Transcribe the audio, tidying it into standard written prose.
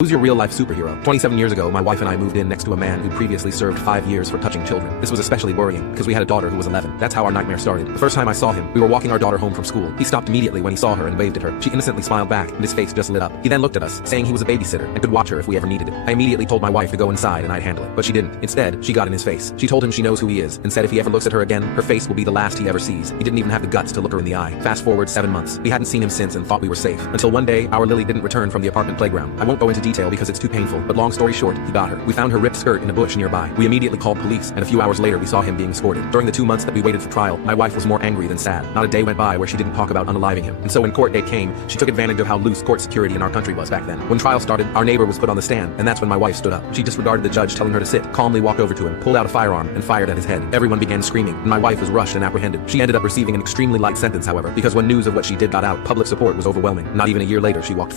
Who's your real-life superhero? 27 years ago, my wife and I moved in next to a man who'd previously served 5 years for touching children. This was especially worrying, because we had a daughter who was 11. That's how our nightmare started. The first time I saw him, we were walking our daughter home from school. He stopped immediately when he saw her and waved at her. She innocently smiled back, and his face just lit up. He then looked at us, saying he was a babysitter and could watch her if we ever needed it. I immediately told my wife to go inside and I'd handle it, but she didn't. Instead, she got in his face. She told him she knows who he is, and said if he ever looks at her again, her face will be the last he ever sees. He didn't even have the guts to look her in the eye. Fast forward 7 months. We hadn't seen him since and thought we were safe. Until one day, our Lily didn't return from the apartment playground. I won't go into detail because it's too painful, but long story short, he got her. We found her ripped skirt in a bush nearby. We immediately called police, and a few hours later we saw him being escorted. During the 2 months that we waited for trial, my wife was more angry than sad. Not a day went by where she didn't talk about unaliving him. And so when court date came, she took advantage of how loose court security in our country was back then. When trial started, our neighbor was put on the stand, and that's when my wife stood up. She disregarded the judge telling her to sit, calmly walked over to him, pulled out a firearm, and fired at his head. Everyone began screaming, and my wife was rushed and apprehended. She ended up receiving an extremely light sentence, however, because when news of what she did got out, public support was overwhelming. Not even a year later, she walked